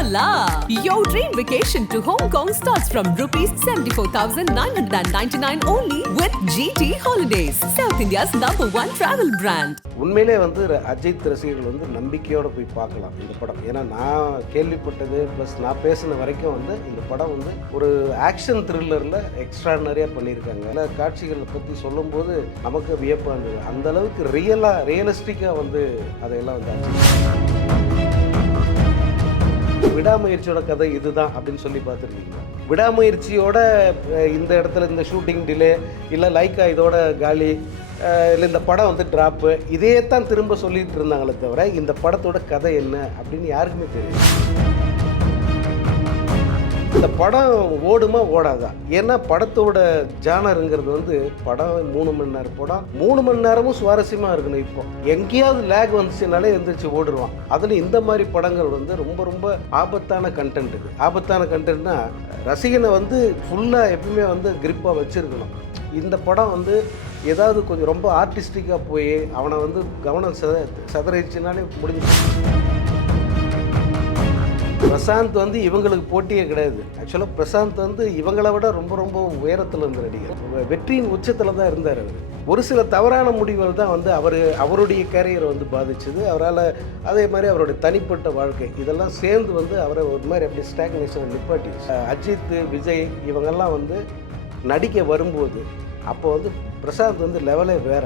Hola! Your dream vacation to Hong Kong starts from rupees 74,999 only with GT Holidays, South India's #1 travel brand. உண்மையிலே அஜித் ரசிகர்கள் நம்பிக்கையோடு போய் பார்க்கலாம் இந்த படம். ஏன்னா நான் கேள்விப்பட்டது ப்ளஸ் நான் பேசின வரைக்கும் இந்த படம் ஒரு ஆக்ஷன் த்ரில்லரில் எக்ஸ்ட்ராடனரியாக பண்ணியிருக்காங்க. எல்லா காட்சிகளை பற்றி சொல்லும்போது நமக்கு வியப்பாக இருந்தது. அந்த அளவுக்கு ரியலிஸ்டிக்காக அதையெல்லாம் விடாமுயற்சியோட கதை இதுதான் அப்படின்னு சொல்லி பார்த்துருக்கீங்க. விடாமுயற்சியோட இந்த இடத்துல இந்த ஷூட்டிங் டிலே இல்லை லைக்கா இதோட காலி இல்லை இந்த படம் ட்ராப்பு இதே தான் திரும்ப சொல்லிட்டு இருந்தாங்களே தவிர இந்த படத்தோட கதை என்ன அப்படின்னு யாருக்குமே தெரியும். இந்த படம் ஓடுமா ஓடாதா? ஏன்னா படத்தோட ஜானருங்கிறது படம் 3 மணி நேரம் படம், 3 மணி நேரமும் சுவாரஸ்யமாக இருக்கணும். இப்போ எங்கேயாவது லேக் வந்துச்சுனாலே எந்திரிச்சு ஓடுருவான். அதில் இந்த மாதிரி படங்கள் ரொம்ப ரொம்ப ஆபத்தான கண்டென்ட். இது ஆபத்தான கண்டென்ட்னா ரசிகனை ஃபுல்லாக எப்பவுமே கிரிப்பாக வச்சுருக்கணும். இந்த படம் ஏதாவது கொஞ்சம் ரொம்ப ஆர்டிஸ்டிக்காக போய் அவனை கவனம் சதறிச்சுனாலே முடிஞ்சு. பிரசாந்த் இவங்களுக்கு போட்டியே கிடையாது. ஆக்சுவலாக பிரசாந்த் இவங்களை விட ரொம்ப ரொம்ப உயரத்தில் இருந்த நடிகர். வெற்றியின் உச்சத்தில் தான் இருந்தார். அவர் ஒரு சில தவறான முடிவுகள் தான் அவருடைய கேரியரை பாதிச்சது. அவரால் அதே மாதிரி அவருடைய தனிப்பட்ட வாழ்க்கை இதெல்லாம் சேர்ந்து அவரை ஒரு மாதிரி அப்படி ஸ்டாக்னேஷன் நிப்பாட்டி. அஜித், விஜய் இவங்கெல்லாம் நடிக்க வரும்போது அப்போ பிரசாந்த் லெவலே வேற.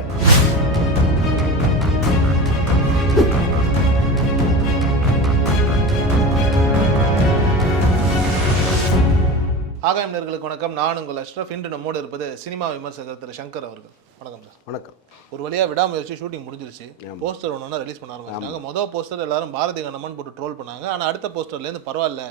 ஆகாயம் நேயர்களுக்கு வணக்கம். நான் உங்கள் அஷ்ரஃப். இன்று நம்மோடு இருப்பது சினிமா விமர்சகர் திரு சங்கர் அவர்கள். வணக்கம் சார். வணக்கம். ஒரு வழியாக விடாமுயற்சி ஷூட்டிங் முடிஞ்சிருச்சு. போஸ்டர் ஒன்று ரிலீஸ் பண்ண ஆரம்பிச்சாங்க. மொதல் போஸ்டர் எல்லாரும் பாரதி கண்ணம்மன் போட்டு ட்ரோல் பண்ணாங்க. ஆனால் அடுத்த போஸ்டர்லேருந்து பரவாயில்ல,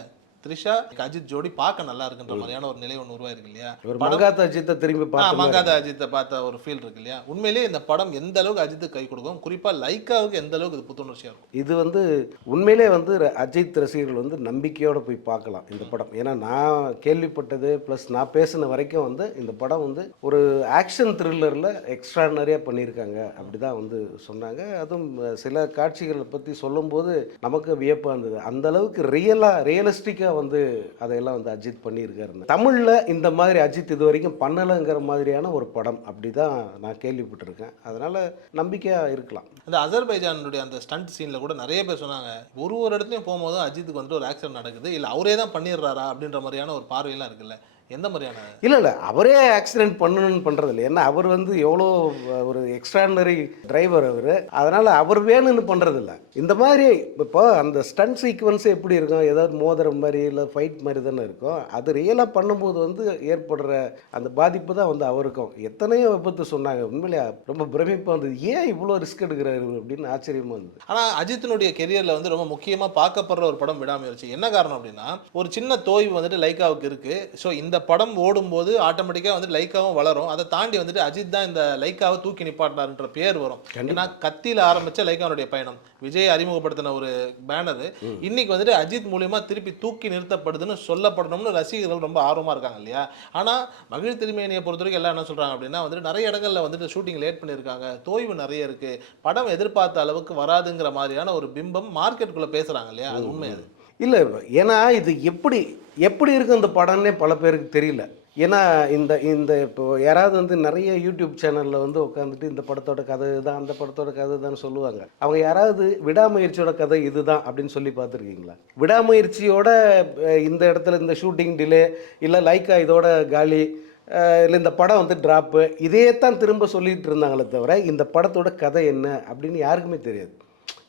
த்ரிஷா அஜித் ஜோடி பார்க்க நல்லா இருக்குன்ற மாதிரியான ஒரு நிலை ஒன்று உருவாயிருக்கு இல்லையா? மங்காத அஜித்தை திரும்பி மங்காத அஜித்தை பார்த்த ஒரு ஃபீல் இருக்கு இல்லையா? உண்மையிலேயே இந்த படம் எந்த அளவுக்கு அஜித்துக்கு கை கொடுக்கும், குறிப்பாக லைக்காவுக்கு எந்த அளவுக்கு இது புத்துணர்ச்சியாக இருக்கும்? இது உண்மையிலே அஜித் ரசிகர்கள் நம்பிக்கையோடு போய் பார்க்கலாம் இந்த படம். ஏன்னா நான் கேள்விப்பட்டது ப்ளஸ் நான் பேசின வரைக்கும் இந்த படம் ஒரு ஆக்ஷன் த்ரில்லரில் எக்ஸ்ட்ராடனரியாக பண்ணியிருக்காங்க அப்படி தான் சொன்னாங்க. அதுவும் சில காட்சிகளை பற்றி சொல்லும்போது நமக்கு வியப்பாக இருந்தது. அந்த அளவுக்கு ரியலிஸ்டிக்காக அதையெல்லாம் அஜித் பண்ணியிருக்காரு. தமிழில் இந்த மாதிரி அஜித் இது வரைக்கும் பண்ணலைங்கிற மாதிரியான ஒரு படம் அப்படி தான் நான் கேள்விப்பட்டிருக்கேன். அதனால் நம்பிக்கையாக இருக்கலாம். அந்த அசர்பைஜானுடைய அந்த ஸ்டண்ட் சீனில் கூட நிறைய பேர் சொன்னாங்க, ஒரு இடத்துலையும் போகும்போது அஜித்துக்கு ஒரு ஆக்சிடென்ட் நடக்குது, இல்லை அவரே தான் பண்ணிடுறாரா அப்படின்ற மாதிரியான ஒரு பார்வையெல்லாம் இருக்குல்ல. எந்த மாதிரியான? இல்லை அவரே ஆக்சிடென்ட் பண்ணணும்னு பண்ணுறதில்ல. ஏன்னா அவர் எவ்வளோ ஒரு எக்ஸ்ட்ராடனரி டிரைவர் அவர். அதனால் அவர் வேணும்னு பண்ணுறதில்ல. இந்த மாதிரி இப்போ அந்த ஸ்டண்ட் சீக்வன்ஸு எப்படி இருக்கும், ஏதாவது மோதிர மாதிரி இல்லை ஃபைட் மாதிரி தானே இருக்கும். அது ரியலாக பண்ணும்போது ஏற்படுற அந்த பாதிப்பு தான் அவருக்கும். எத்தனையோ விபத்து சொன்னாங்க. உண்மையிலே ரொம்ப பிரமிப்பாக இருந்தது. ஏன் இவ்வளோ ரிஸ்க் எடுக்கிறாரு அப்படின்னு ஆச்சரியமாக இருந்தது. ஆனால் அஜித்தினுடைய கெரியரில் ரொம்ப முக்கியமாக பார்க்கப்படுற ஒரு படம் விடாமுயற்சி. என்ன காரணம் அப்படின்னா, ஒரு சின்ன தோய்வு லைக்காவுக்கு இருக்குது. ஸோ இந்த படம் ஓடும்போது ஆட்டோமேட்டிக்காக லைக்காவும் வளரும். அதை தாண்டி அஜித் தான் இந்த லைக்காவை தூக்கி நிப்பாட்டினார்ன்ற பேர் வரும். ஏன்னா கத்தியில் ஆரம்பித்த லைக்காவுடைய பயணம், விஜய் அறிமுகப்படுத்தின ஒரு பேனர், இன்னைக்கு அஜித் மூலியமா திருப்பி தூக்கி நிறுத்தப்படுதுன்னு சொல்லப்படணும்னு ரசிகர்கள் ரொம்ப ஆர்வமாக இருக்காங்க இல்லையா? ஆனால் மகிழ் திருமேனியை பொறுத்த வரைக்கும் எல்லாம் என்ன சொல்கிறாங்க அப்படின்னா நிறைய இடங்களில் ஷூட்டிங் லேட் பண்ணியிருக்காங்க, தோய்வு நிறைய இருக்குது, படம் எதிர்பார்த்த அளவுக்கு வராதுங்கிற மாதிரியான ஒரு பிம்பம் மார்க்கெட்டுக்குள்ளே பேசுகிறாங்க இல்லையா? அது உண்மை. அது இல்லை. ஏன்னா இது எப்படி இருக்குது இந்த படம்னே பல பேருக்கு தெரியல. ஏன்னா இந்த இப்போ யாராவது நிறைய யூடியூப் சேனலில் உட்காந்துட்டு இந்த படத்தோட கதை இதுதான், அந்த படத்தோட கதை தான் சொல்லுவாங்க. அவங்க யாராவது விடாமுயற்சியோட கதை இதுதான் அப்படின்னு சொல்லி பார்த்துருக்கீங்களா? விடாமுயற்சியோட இந்த இடத்துல இந்த ஷூட்டிங் டிலே இல்லை லைக்கா இதோட காலி இல்லை இந்த படம் ட்ராப்பு இதே தான் திரும்ப சொல்லிட்டு இருந்தாங்களே தவிர இந்த படத்தோட கதை என்ன அப்படின்னு யாருக்குமே தெரியாது.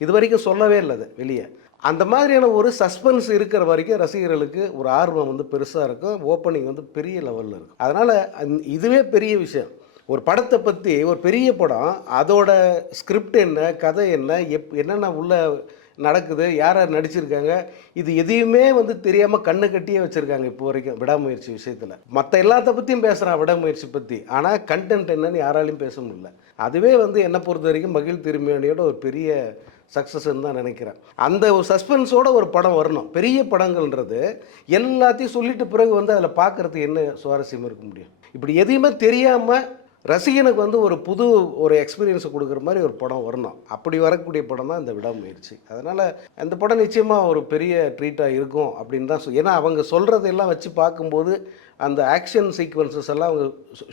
இது வரைக்கும் சொல்லவே இல்லை அது வெளியே. அந்த மாதிரியான ஒரு சஸ்பென்ஸ் இருக்கிற வரைக்கும் ரசிகர்களுக்கு ஒரு ஆர்வம் பெருசாக இருக்கும். ஓப்பனிங் பெரிய லெவலில் இருக்கும். அதனால் இதுவே பெரிய விஷயம். ஒரு படத்தை பற்றி ஒரு பெரிய படம், அதோட ஸ்கிரிப்ட் என்ன, கதை என்ன, என்னென்ன உள்ள நடக்குது, யார் யார் நடிச்சிருக்காங்க, இது எதையுமே தெரியாமல் கண்ணு கட்டியே வச்சுருக்காங்க இப்போ வரைக்கும் விடாமுயற்சி விஷயத்தில். மற்ற எல்லாத்த பற்றியும் பேசுகிறான் விடாமுயற்சி பற்றி, ஆனால் கண்டென்ட் என்னன்னு யாராலையும் பேச முடியல. அதுவே என்னை பொறுத்த வரைக்கும் மகிழ் திருமேனியோட ஒரு பெரிய சக்ஸஸ்ன்னு தான் நினைக்கிறேன். அந்த ஒரு சஸ்பென்ஸோட ஒரு படம் வரணும். பெரிய படங்கள்ன்றது எல்லாத்தையும் சொல்லிட்டு பிறகு அதில் பார்க்குறதுக்கு என்ன சுவாரஸ்யம் இருக்க முடியும்? இப்படி எதையுமே தெரியாமல் ரசிகனுக்கு வந்து ஒரு புது ஒரு எக்ஸ்பீரியன்ஸை கொடுக்குற மாதிரி ஒரு படம் வரணும். அப்படி வரக்கூடிய படம் தான் இந்த விடாமுயற்சி. அதனால் அந்த படம் நிச்சயமாக ஒரு பெரிய ட்ரீட்டாக இருக்கும் அப்படின்னு தான் ஏன்னா அவங்க சொல்கிறதெல்லாம் வச்சு பார்க்கும்போது அந்த ஆக்ஷன் சீக்வன்சஸ் எல்லாம் அவங்க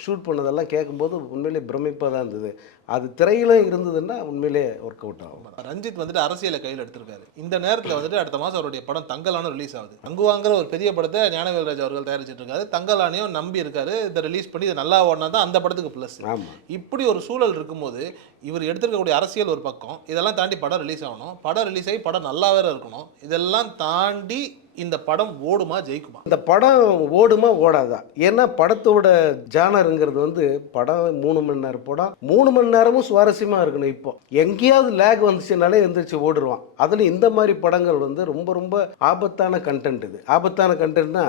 ஷூட் பண்ணதெல்லாம் கேட்கும்போது உண்மையிலே பிரமிப்பாக தான் இருந்தது. அது திரையிலும் இருந்ததுன்னா உண்மையிலே ஒர்க் அவுட் ஆகும். ரஞ்சித் வந்துட்டு அரசியலை கையில் எடுத்திருக்காரு. இந்த நேரத்தில் வந்துட்டு அடுத்த மாதம் அவருடைய படம் தங்கலானும் ரிலீஸ் ஆகுது. தங்குவாங்கிற ஒரு பெரிய படத்தை ஞானவேல்ராஜ் அவர்கள் தயாரிச்சிட்டு இருக்காரு. தங்கலானையும் நம்பி இருக்காரு. இதை ரிலீஸ் பண்ணி இது நல்லா ஓடினா தான் அந்த படத்துக்கு ப்ளஸ். ஆமாம், இப்படி ஒரு சூழல் இருக்கும்போது இவர் எடுத்திருக்கக்கூடிய அரசியல் ஒரு பக்கம், இதெல்லாம் தாண்டி படம் ரிலீஸ் ஆகணும். படம் ரிலீஸ் ஆகி படம் நல்லா வேற இருக்கணும். இதெல்லாம் தாண்டி இந்த படம் ஓடுமா ஜெயிக்குமா? இந்த படம் ஓடுமா ஓடாதா? ஏன்னா படத்தோட ஜானருங்கிறது வந்து படம் 3 மணி நேரம் படம், 3 மணி நேரமும் சுவாரஸ்யமாக இருக்கணும். இப்போ எங்கேயாவது லேக் வந்துச்சுனாலே எந்திரிச்சு ஓடுருவான். அதில் இந்த மாதிரி படங்கள் வந்து ரொம்ப ரொம்ப ஆபத்தான கண்டென்ட். இது ஆபத்தான கண்டென்ட்னா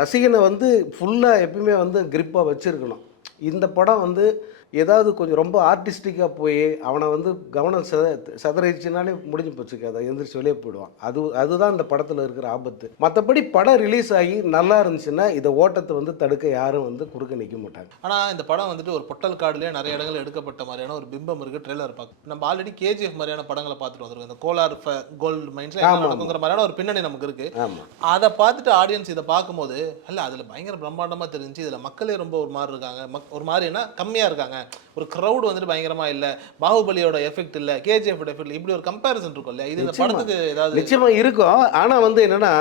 ரசிகனை வந்து ஃபுல்லாக எப்பயுமே வந்து கிரிப்பாக வச்சுருக்கணும். இந்த படம் வந்து ஏதாவது கொஞ்சம் ரொம்ப ஆர்டிஸ்டிக்காக போய் அவனை வந்து கவனம் சதறிச்சுனாலே முடிஞ்சு போச்சுக்க, அதை எந்திரிச்சு வெளியே போயிடுவான். அதுதான் இந்த படத்தில் இருக்கிற ஆபத்து. மற்றபடி படம் ரிலீஸ் ஆகி நல்லா இருந்துச்சுன்னா இதை ஓட்டத்தை வந்து தடுக்க யாரும் வந்து குறுக்க நிற்க மாட்டாங்க. ஆனால் இந்த படம் வந்துட்டு ஒரு பொட்டல் கார்டுலேயே நிறைய இடங்கள் எடுக்கப்பட்ட மாதிரியான ஒரு பிம்பம் இருக்குது. ட்ரெய்லர் பார்க்க நம்ம ஆல்ரெடி KGF மாதிரியான படங்களை பார்த்துட்டு வந்துருக்கோம். இந்த கோலார் கோல்டு மைன்ஸ்ல நடக்குங்கிற மாதிரியான ஒரு பின்னணி நமக்கு இருக்குது. அதை பார்த்துட்டு ஆடியன்ஸ் இதை பார்க்கும்போது இல்லை அதில் பயங்கர பிரம்மாண்டமாக தெரிஞ்சு இதில் மக்களே ரொம்ப ஒரு மாதிரி இருக்காங்க, ஒரு மாதிரினா கம்மியாக இருக்காங்க, ஒரு க்ரௌட் வந்துட்டு பயங்கரமா இல்ல, பாகுபலியோட எஃபெக்ட் இல்ல, KGF எஃபெக்ட், இப்படி ஒரு கம்பேரிசன் இருக்கும் இல்லையா? இது இந்த படத்துக்கு ஏதாவது நிச்சயமா இருக்கும். ஆனா வந்து என்னன்னா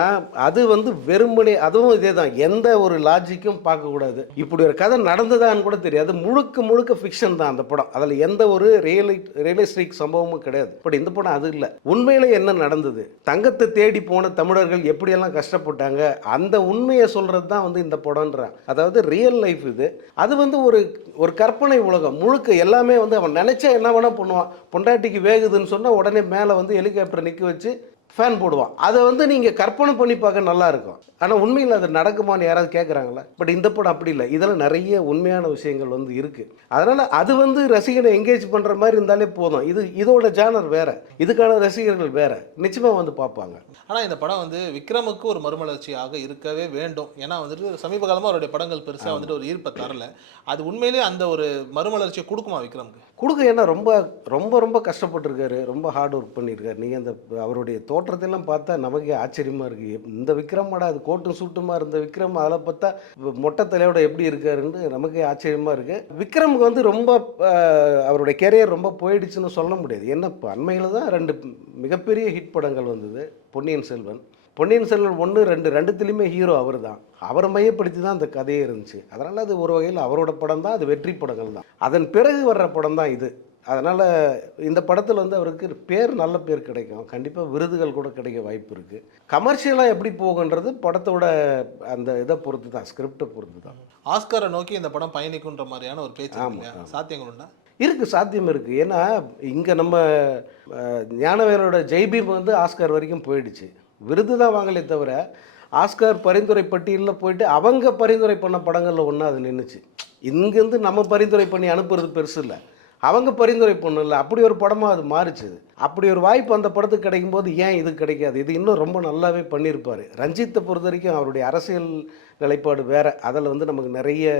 அது வந்து வெறுமனே அதுவும் இதே தான், எந்த ஒரு லாஜிக்கும் பார்க்கக்கூடாது. இப்படி ஒரு கதை நடந்ததான்னு கூட தெரியாது. முழுக்க முழுக்க ஃபிக்ஷன் தான் அந்த படம். அதில் எந்த ஒரு ரியலிஸ்டிக் சம்பவமும் கிடையாது. பட் இந்த படம் அது இல்லை. உண்மையில என்ன நடந்தது, தங்கத்தை தேடி போன தமிழர்கள் எப்படியெல்லாம் கஷ்டப்பட்டாங்க, அந்த உண்மையை சொல்றது தான் வந்து இந்த படம்ன்ற. அதாவது ரியல் லைஃப் இது. அது வந்து ஒரு கற்பனை உலகம் முழுக்க. எல்லாமே வந்து அவன் நினைச்சா என்ன வேணா பண்ணுவான். பொண்டாட்டிக்கு வேகுதுன்னு சொன்னா உடனே மேலே வந்து ஹெலிகாப்டர் நிற்க வச்சு ஃபேன் போடுவான். அதை வந்து நீங்கள் கற்பனை பண்ணி பார்க்க நல்லா இருக்கும். ஆனால் உண்மையில் அது நடக்குமான்னு யாராவது கேட்குறாங்களா? பட் இந்த படம் அப்படி இல்லை. இதெல்லாம் நிறைய உண்மையான விஷயங்கள் வந்து இருக்குது. அதனால் அது வந்து ரசிகனை என்கேஜ் பண்ணுற மாதிரி இருந்தாலே போதும். இதோட ஜானர் வேறு, இதுக்கான ரசிகர்கள் வேறு, நிச்சயமாக வந்து பார்ப்பாங்க. ஆனால் இந்த படம் வந்து விக்ரமுக்கு ஒரு மறுமலர்ச்சியாக இருக்கவே வேண்டும். ஏன்னா வந்துட்டு சமீப காலமாக அவருடைய படங்கள் பெருசாக வந்துட்டு ஒரு ஈர்ப்பை தரல. அது உண்மையிலேயே அந்த ஒரு மறுமலர்ச்சியை கொடுக்குமா விக்ரமுக்கு? கொடுக்க. ஏன்னா ரொம்ப ரொம்ப ரொம்ப கஷ்டப்பட்டுருக்காரு, ரொம்ப ஹார்ட் ஒர்க் பண்ணியிருக்காரு. நீங்கள் அந்த அவருடைய தோற்றத்தெல்லாம் பார்த்தா நமக்கே ஆச்சரியமாக இருக்குது. இந்த விக்ரமோட அது கோட்டும் சூட்டுமா இருந்த விக்ரம் அதில் பார்த்தா மொட்டை தலையோட எப்படி இருக்காருன்னு நமக்கே ஆச்சரியமாக இருக்குது. விக்ரமுக்கு வந்து ரொம்ப அவருடைய கேரியர் ரொம்ப போயிடுச்சுன்னு சொல்ல முடியாது. என்ன இப்போ அண்மையில் தான் 2 மிகப்பெரிய ஹிட் படங்கள் வந்தது. பொன்னியின் செல்வன் 1, 2 ரெண்டுத்துலேயுமே ஹீரோ அவர் தான். அவரை மையப்படுத்தி தான் அந்த கதையே இருந்துச்சு. அதனால் அது ஒரு வகையில் அவரோட படம் தான், அது வெற்றி படங்கள் தான். அதன் பிறகு வர்ற படம் தான் இது. அதனால் இந்த படத்தில் வந்து அவருக்கு நல்ல பேர் கிடைக்கும். கண்டிப்பாக விருதுகள் கூட கிடைக்க வாய்ப்பு இருக்குது. கமர்ஷியலாக எப்படி போகுன்றது படத்தோட அந்த இதை பொறுத்து தான், ஸ்கிரிப்டை பொறுத்து தான். ஆஸ்காரை நோக்கி இந்த படம் பயணிக்குன்ற மாதிரியான ஒரு பேச்சு சாத்தியங்கள் உண்டா? இருக்குது, சாத்தியம் இருக்குது. ஏன்னா இங்கே நம்ம ஞானவேலோட ஜெய்பீம் வந்து ஆஸ்கார் வரைக்கும் போயிடுச்சு. விருது தான் வாங்கலே தவிர ஆஸ்கார் பரிந்துரை பட்டியலில் போயிட்டு அவங்க பரிந்துரை பண்ண படங்களில் ஒன்றா அது நின்றுச்சு. இங்கேருந்து நம்ம பரிந்துரை பண்ணி அனுப்புறது பெருசு இல்லை, அவங்க பரிந்துரை பண்ணல. அப்படி ஒரு படமாக அது மாறிச்சு. அப்படி ஒரு வாய்ப்பு அந்த படத்துக்கு கிடைக்கும்போது ஏன் இது கிடைக்காது? இது இன்னும் ரொம்ப நல்லாவே பண்ணியிருப்பார். ரஞ்சித்தை பொறுத்த வரைக்கும் அவருடைய அரசியல் நிலைப்பாடு வேறு. அதில் வந்து நமக்கு நிறைய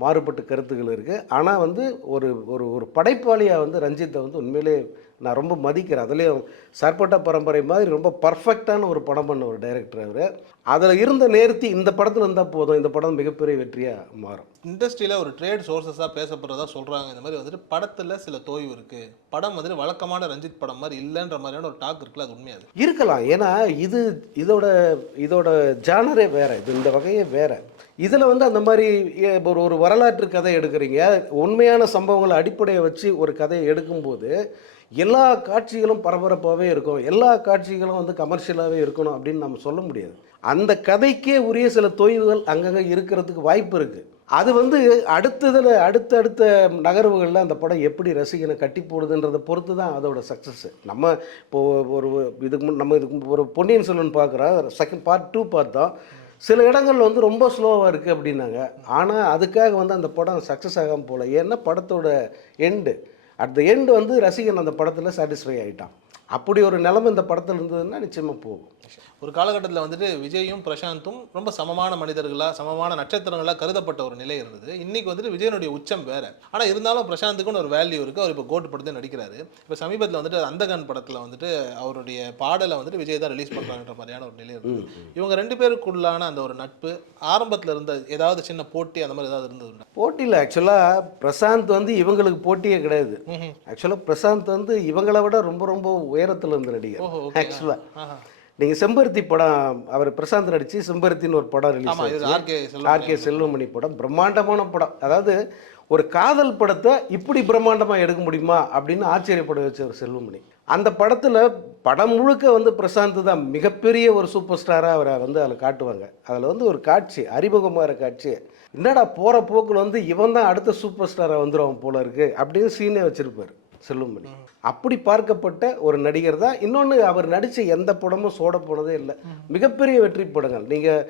மாறுபட்ட கருத்துக்கள் இருக்குது. ஆனால் வந்து ஒரு ஒரு ஒரு படைப்பாளியாக வந்து ரஞ்சித்தை வந்து உண்மையிலே நான் ரொம்ப மதிக்கிறேன். அதுலேயும் சர்பட்டா பரம்பரை மாதிரி ரொம்ப பர்ஃபெக்டான ஒரு படம் பண்ண ஒரு டைரக்டர் அவர். அதில் இருந்த நேர்த்தி இந்த படத்தில் இருந்தால் போதும், இந்த படம் மிகப்பெரிய வெற்றியாக மாறும். இண்டஸ்ட்ரியில் ஒரு ட்ரேட் சோர்ஸஸாக பேசப்படுறதா சொல்கிறாங்க. இந்த மாதிரி வந்துட்டு படத்தில் சில தோய்வு இருக்குது, படம் வந்துட்டு வழக்கமான ரஞ்சித் படம் மாதிரி இல்லைன்ற மாதிரியான ஒரு டாக் இருக்குல்ல, அது உண்மையாது இருக்கலாம். ஏன்னா இதோட ஜானரே வேறு, இது இந்த வகையே வேறு. இதில் வந்து அந்த மாதிரி ஒரு வரலாற்று கதை எடுக்கிறீங்க, உண்மையான சம்பவங்களை அடிப்படையை வச்சு ஒரு கதையை எடுக்கும்போது எல்லா காட்சிகளும் பரபரப்பாகவே இருக்கும், எல்லா காட்சிகளும் வந்து கமர்ஷியலாகவே இருக்கணும் அப்படின்னு நம்ம சொல்ல முடியாது. அந்த கதைக்கே உரிய சில தொய்வுகள் அங்கங்கே இருக்கிறதுக்கு வாய்ப்பு இருக்குது. அது வந்து அடுத்தடுத்த நகர்வுகளில் அந்த படம் எப்படி ரசிகனை கட்டி போடுதுன்றதை பொறுத்து தான் அதோட சக்ஸஸ்ஸு. நம்ம இப்போது இதுக்கு ஒரு பொன்னியின் செல்வன் பார்க்குறோம், செகண்ட் பார்ட் 2 பார்த்தோம். சில இடங்கள் வந்து ரொம்ப ஸ்லோவாக இருக்குது அப்படின்னாங்க. ஆனால் அதுக்காக வந்து அந்த படம் சக்ஸஸ் ஆகாமல் போகல. ஏன்னா படத்தோட எண்டு வந்து ரசிகன் அந்த படத்தில் சாட்டிஸ்ஃபை ஆகிட்டான். அப்படி ஒரு நிலைமை இந்த படத்தில் இருந்ததுன்னா நிச்சயமாக போகும். ஒரு காலகட்டத்தில் வந்துட்டு விஜயும் பிரசாந்தும் ரொம்ப சமமான மனிதர்களாக சமமான நட்சத்திரங்களாக கருதப்பட்ட ஒரு நிலை இருந்தது. இன்னைக்கு வந்துட்டு விஜயனுடைய உச்சம் வேற. ஆனால் இருந்தாலும் பிரசாந்துக்குன்னு ஒரு வேல்யூ இருக்குது. அவர் இப்போ கோட் படத்தை நடிக்கிறாரு. இப்போ சமீபத்தில் வந்துட்டு அந்தகன் படத்தில் வந்துட்டு அவருடைய பாடலை வந்துட்டு விஜய் தான் ரிலீஸ் பண்ணுறாங்கன்ற மாதிரியான ஒரு நிலை இருந்தது. இவங்க 2 பேருக்குள்ளான அந்த ஒரு நட்பு ஆரம்பத்தில் இருந்த ஏதாவது சின்ன போட்டி அந்த மாதிரி ஏதாவது இருந்தது? போட்டியில் ஆக்சுவலாக பிரசாந்த் வந்து இவங்களுக்கு போட்டியே கிடையாது. ஆக்சுவலாக பிரசாந்த் வந்து இவங்களை விட ரொம்ப ரொம்ப உயரத்தில் இருந்த நடிகர். ஆக்சுவலாக நீங்கள் செம்பருத்தி படம் அவர் பிரசாந்த் நடித்து செம்பருத்தின்னு ஒரு படம் ரிலீஸ் ஆச்சு. ஆர்கே செல்வமணி படம் பிரம்மாண்டமான படம். அதாவது ஒரு காதல் படத்தை இப்படி பிரம்மாண்டமாக எடுக்க முடியுமா அப்படின்னு ஆச்சரியப்பட வச்ச ஒரு செல்வமணி. அந்த படத்தில் படம் முழுக்க வந்து பிரசாந்த் தான் மிகப்பெரிய ஒரு சூப்பர் ஸ்டாராக அவரை வந்து அதில் காட்டுவாங்க. அதில் வந்து ஒரு காட்சி அறிமுகமாகிற காட்சி, என்னடா போகிற போக்கில் வந்து இவன் தான் அடுத்த சூப்பர் ஸ்டாராக வந்துடுவான் போல இருக்கு அப்படின்னு சீனே வச்சுருப்பார் செல்வமணி. அப்படி பார்க்கப்பட்ட ஒரு நடிகர் தான். இன்னொன்று, அவர் நடித்த எந்த படமும் சோட போனதே இல்லை. மிகப்பெரிய வெற்றி படங்கள். நீங்கள்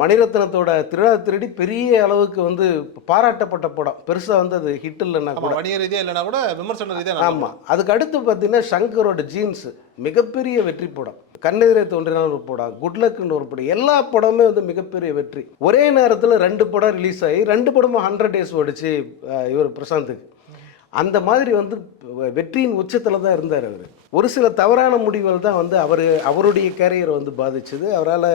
மணிரத்னத்தோட திருடா திருடி பெரிய அளவுக்கு வந்து பாராட்டப்பட்ட படம். பெருசாக வந்து அது ஹிட் இல்லைன்னா கூட, வணிக ரீதியாக இல்லைனா கூட விமர்சன ரீதியாக. ஆமாம். அதுக்கு அடுத்து பார்த்தீங்கன்னா சங்கரோட ஜீன்ஸ் மிகப்பெரிய வெற்றி படம். கண்ணெதிரே தோன்றினான ஒரு படம், குட்லக்குன்னு ஒரு படம், எல்லா படமுமே வந்து மிகப்பெரிய வெற்றி. ஒரே நேரத்தில் 2 படம் ரிலீஸ் ஆகி 2 படமும் 100 days ஓடிச்சு இவர் பிரசாந்துக்கு. அந்த மாதிரி வந்து வெற்றியின் உச்சத்தில் தான் இருந்தார் அவர். ஒரு சில தவறான முடிவுகள் தான் வந்து அவருடைய கேரியரை வந்து பாதிச்சது. அவரால்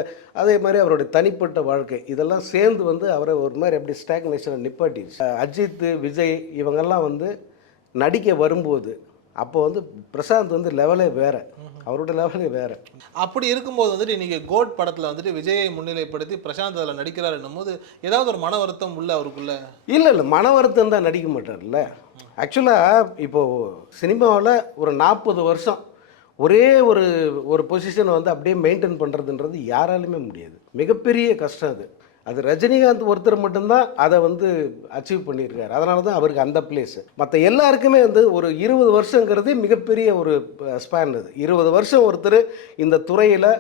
அதே மாதிரி அவருடைய தனிப்பட்ட வாழ்க்கை இதெல்லாம் சேர்ந்து வந்து அவரை ஒரு மாதிரி அப்படி ஸ்டாக்னேஷனை நிப்பாட்டிடுச்சு. அஜித், விஜய் இவங்கெல்லாம் வந்து நடிக்க வரும்போது அப்போ வந்து பிரசாந்த் வந்து லெவலே வேறு, அவரோட லெவலே வேறு. அப்படி இருக்கும்போது வந்துட்டு இன்றைக்கி கோட் படத்தில் வந்துட்டு விஜயை முன்னிலைப்படுத்தி பிரசாந்த் அதில் நடிக்கிறாருன்னும் போது ஏதாவது ஒரு மன வருத்தம் உள்ள அவருக்குள்ள? இல்லை, மன வருத்தம் தான், நடிக்க மாட்டார்ல. ஆக்சுவலாக இப்போது சினிமாவில் ஒரு 40 வருஷம் ஒரே ஒரு பொசிஷனை வந்து அப்படியே மெயின்டைன் பண்ணுறதுன்றது யாராலுமே முடியாது. மிகப்பெரிய கஷ்டம் அது. அது ரஜினிகாந்த் ஒருத்தர் மட்டும்தான் அதை வந்து அச்சீவ் பண்ணியிருக்காரு. அதனால தான் அவருக்கு அந்த பிளேஸு. மற்ற எல்லாருக்குமே வந்து ஒரு 20 வருஷங்கிறது மிகப்பெரிய ஒரு ஸ்பேன். அது 20 வருஷம் ஒருத்தர் இந்த துறையில்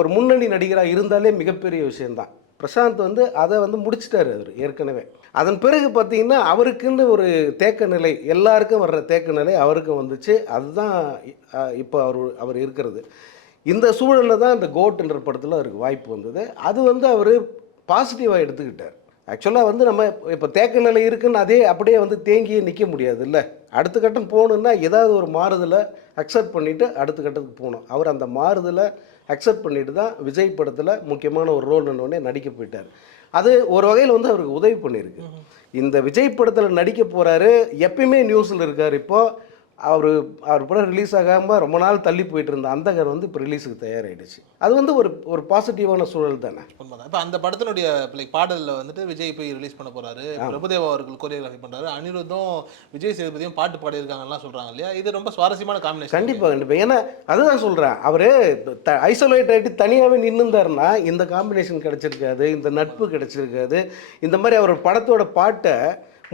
ஒரு முன்னணி நடிகராக இருந்தாலே மிகப்பெரிய விஷயந்தான். பிரசாந்த் வந்து அதை வந்து முடிச்சிட்டாரு அவர் ஏற்கனவே. அதன் பிறகு பார்த்தீங்கன்னா அவருக்குன்னு ஒரு தேக்க நிலை, எல்லாருக்கும் வர்ற தேக்க நிலை அவருக்கும் வந்துச்சு. அதுதான் இப்போ அவர் இருக்கிறது. இந்த சூழலில் தான் இந்த கோட்ன்ற படத்தில் அவருக்கு வாய்ப்பு வந்தது. அது வந்து அவர் பாசிட்டிவாக எடுத்துக்கிட்டார். ஆக்சுவலாக வந்து நம்ம இப்போ தேக்க நிலை இருக்குன்னு அதே அப்படியே வந்து தேங்கியே நிற்க முடியாது இல்லை. அடுத்த கட்டம் போகணுன்னா ஏதாவது ஒரு மாறுதலை அக்செப்ட் பண்ணிவிட்டு அடுத்த கட்டத்துக்கு போகணும். அவர் அந்த மாறுதலை அக்செப்ட் பண்ணிட்டு தான் விஜய் படத்தில் முக்கியமான ஒரு ரோல்னோடனே நடிக்க போயிட்டார். அது ஒரு வகையில் வந்து அவருக்கு உதவி பண்ணியிருக்கு. இந்த விஜய் படத்தில் நடிக்க போகிறாரு, எப்பயுமே நியூஸில் இருக்கார். இப்போது அவர் படம் ரிலீஸ் ஆகாமல் ரொம்ப நாள் தள்ளி போயிட்டு இருந்த அந்தகர் வந்து இப்போ ரிலீஸுக்கு தயாராகிடுச்சு. அது வந்து ஒரு பாசிட்டிவான சூழல் தானே. உண்மைதான். இப்போ அந்த படத்தினுடைய பாடலில் வந்துட்டு விஜய் போய் ரிலீஸ் பண்ண போகிறாரு, பிரபுதேவா அவர்கள் கொரியோகிராஃபி பண்ணுறாரு, அனிருத்தும் விஜய் சேதுபதியும் பாட்டு பாடியிருக்காங்கலாம் சொல்கிறாங்க இல்லையா? இது ரொம்ப சுவாரஸ்யமான காம்பினேஷன். கண்டிப்பாக. ஏன்னா அதுதான் சொல்கிறேன், அவர் ஐசோலேட் ஆகிட்டு தனியாகவே நின்றுந்தாருன்னா இந்த காம்பினேஷன் கிடச்சிருக்காது, இந்த நட்பு கிடச்சிருக்காது. இந்த மாதிரி அவர் படத்தோட பாட்டை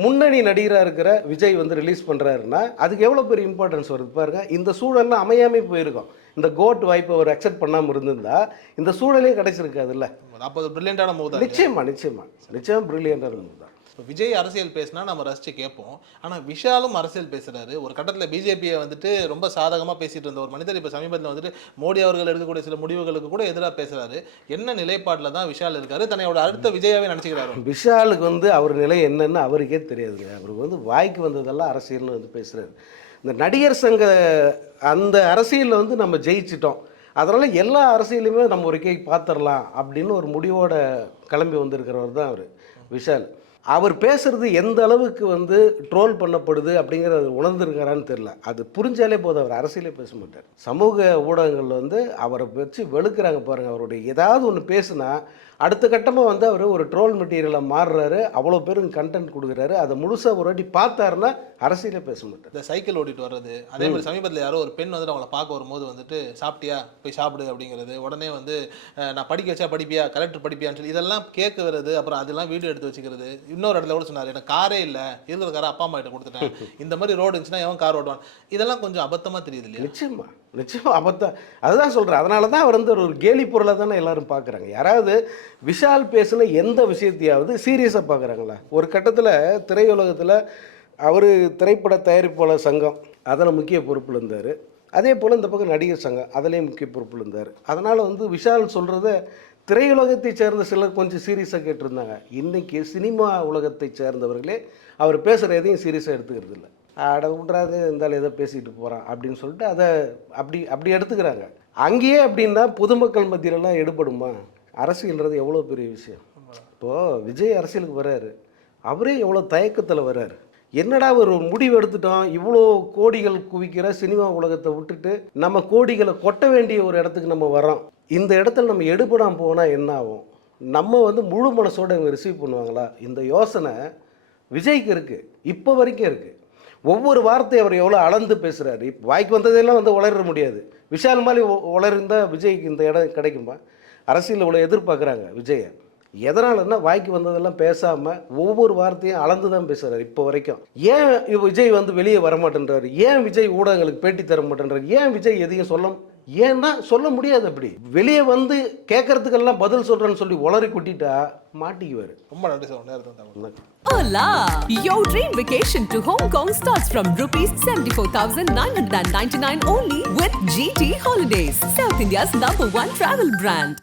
முன்னணி நடிகராக இருக்கிற விஜய் வந்து ரிலீஸ் பண்ணுறாருன்னா அதுக்கு எவ்வளோ பெரிய இம்பார்ட்டன்ஸ் வருது பாருங்க. இந்த சூழல்லாம் அமையாமல் போயிருக்கும். இந்த கோட் வாய்ப்பை அவர் அக்செப்ட் பண்ணாமல் இருந்திருந்தா இந்த சூழலே கிடைச்சிருக்காதுல்ல. அப்போ அது பிரில்லியண்டான மூவ் தான். நிச்சயமாக பிரில்லியண்டான மூவ் தான். இப்போ விஜய் அரசியல் பேசினா நம்ம ரசித்து கேட்போம். ஆனால் விஷாலும் அரசியல் பேசுகிறாரு. ஒரு கட்டத்தில் பிஜேபியை வந்துட்டு ரொம்ப சாதகமாக பேசிகிட்டு இருந்த ஒரு மனிதர் இப்போ சமீபத்தில் வந்துட்டு மோடி அவர்கள் எடுக்கக்கூடிய சில முடிவுகளுக்கு கூட எதிராக பேசுகிறாரு. என்ன நிலைப்பாட்டில் தான் விஷால் இருக்காரு? தன்னையோட அடுத்த விஜயாவே நினச்சிக்கிறாரு. விஷாலுக்கு வந்து அவர் நிலை என்னன்னு அவருக்கே தெரியாதுங்க. அவருக்கு வந்து வாய்க்கு வந்ததெல்லாம் அரசியல்னு வந்து பேசுகிறாரு. இந்த நடிகர் சங்க அந்த அரசியலில் வந்து நம்ம ஜெயிச்சிட்டோம், அதனால் எல்லா அரசியலையுமே நம்ம ஒரு கை பார்த்துடலாம் அப்படின்னு ஒரு முடிவோட கிளம்பி வந்திருக்கிறவர் தான் அவர் விஷால். அவர் பேசுகிறது எந்த அளவுக்கு வந்து ட்ரோல் பண்ணப்படுது அப்படிங்கிறத உணர்ந்துருக்காரான்னு தெரில. அது புரிஞ்சாலே போதும், அவர் அரசியலே பேச மாட்டார். சமூக ஊடகங்கள் வந்து அவரை வச்சு வெளுக்கிறாங்க பாருங்கள். அவருடைய ஏதாவது ஒன்று பேசுனா அடுத்த கட்டமாக வந்து அவர் ஒரு ட்ரோல் மெட்டீரியலாக மாறுறாரு. அவ்வளோ பேரும் கண்டென்ட் கொடுக்குறாரு. அதை முழுசாக ஒரு வாட்டி பார்த்தாருன்னா அரசியலே பேச மாட்டார். இந்த சைக்கிள் ஓட்டிட்டு வர்றது, அதே மாதிரி சமீபத்தில் யாரோ ஒரு பெண் வந்துட்டு அவங்கள பார்க்க வரும்போது வந்துட்டு சாப்பிட்டியா போய் சாப்பிடு அப்படிங்கிறது, உடனே வந்து நான் படிக்க வச்சா படிப்பியா, கலெக்டர் படிப்பியான்னு சொல்லி இதெல்லாம் கேட்க வருது. அப்புறம் அதெல்லாம் வீடியோ எடுத்து வச்சுக்கிறது. இன்னொரு இடத்துல கூட சொன்னார், எனக்கு காரே இல்லை, இருக்கிற காரை அப்பா அம்மா கிட்ட கொடுத்துட்டேன், இந்த மாதிரி ரோடு இருந்துச்சுன்னா எவன் கார் ஓட்டுவான். இதெல்லாம் கொஞ்சம் அபத்தமாக தெரியுது இல்லையா? நிச்சயமாக அபத்தம். அதுதான் சொல்கிறேன். அதனால தான் அவர் வந்து ஒரு கேலி பொருளை தானே எல்லாரும் பார்க்குறாங்க. யாராவது விஷால் பேசின எந்த விஷயத்தையாவது சீரியஸாக பார்க்குறாங்களா? ஒரு கட்டத்தில் திரையுலகத்தில் அவர் திரைப்பட தயாரிப்பாளர் சங்கம் அதில் முக்கிய பொறுப்பில் இருந்தார். அதே போல் இந்த பக்கம் நடிகர் சங்கம் அதுலேயும் முக்கிய பொறுப்பில் இருந்தார். அதனால் வந்து விஷால் சொல்கிறத திரையுலகத்தை சேர்ந்த சிலர் கொஞ்சம் சீரியஸாக கேட்டிருந்தாங்க. இன்றைக்கி சினிமா உலகத்தை சேர்ந்தவர்களே அவர் பேசுகிற எதையும் சீரியஸாக எடுத்துக்கிறது இல்லை. அட விட்றாது இருந்தாலும் ஏதோ பேசிகிட்டு போகிறான் அப்படின்னு சொல்லிட்டு அதை அப்படி எடுத்துக்கிறாங்க. அங்கேயே அப்படின்னா பொதுமக்கள் மத்தியிலலாம் எடுபடுமா? அரசியல்ன்றது எவ்வளோ பெரிய விஷயம். இப்போது விஜய் அரசியலுக்கு வர்றாரு, அவரே எவ்வளோ தயக்கத்தில் வர்றாரு. என்னடா ஒரு முடிவு எடுத்துட்டோம், இவ்வளோ கோடிகள் குவிக்கிற சினிமா உலகத்தை விட்டுட்டு நம்ம கோடிகளை கொட்ட வேண்டிய ஒரு இடத்துக்கு நம்ம வரோம். இந்த இடத்துல நம்ம எடுபடாமல் போனால் என்ன ஆகும்? நம்ம வந்து முழு மனசோடு இவங்க ரிசீவ் பண்ணுவாங்களா? இந்த யோசனை விஜய்க்கு இருக்குது, இப்போ வரைக்கும் இருக்குது. ஒவ்வொரு வார்த்தையை அவர் எவ்வளோ அளந்து பேசுகிறாரு. இப்போ வாய்க்கு வந்ததெல்லாம் வந்து வளர முடியாது. விஷால் மாதிரி வளர்ந்தால் விஜய்க்கு இந்த இடம் கிடைக்குமா? அரசியல் இவ்வளோ எதிர்பார்க்குறாங்க விஜயை. எதனாலன்னா வாய்க்கு வந்ததெல்லாம் பேசாமல் ஒவ்வொரு வார்த்தையும் அளந்து தான் பேசுகிறார் இப்போ வரைக்கும். ஏன் விஜய் வந்து வெளியே வரமாட்டேன்றாரு? ஏன் விஜய் ஊடகங்களுக்கு பேட்டி தர மாட்டேன்றாரு? ஏன் விஜய் எதையும் ஏன்னா சொல்ல முடியாது. அப்படி வெளியே வந்து கேட்கறதுக்கெல்லாம் பதில் சொல்கிறேன்னு சொல்லி உளறி கொட்டிட்டா மாட்டிக்குவார். ரொம்ப நன்றி சார். நேரத்துக்கு Hola! Your dream vacation to Hong Kong starts from rupees 74,999 only with GT Holidays, South India's #1 travel brand.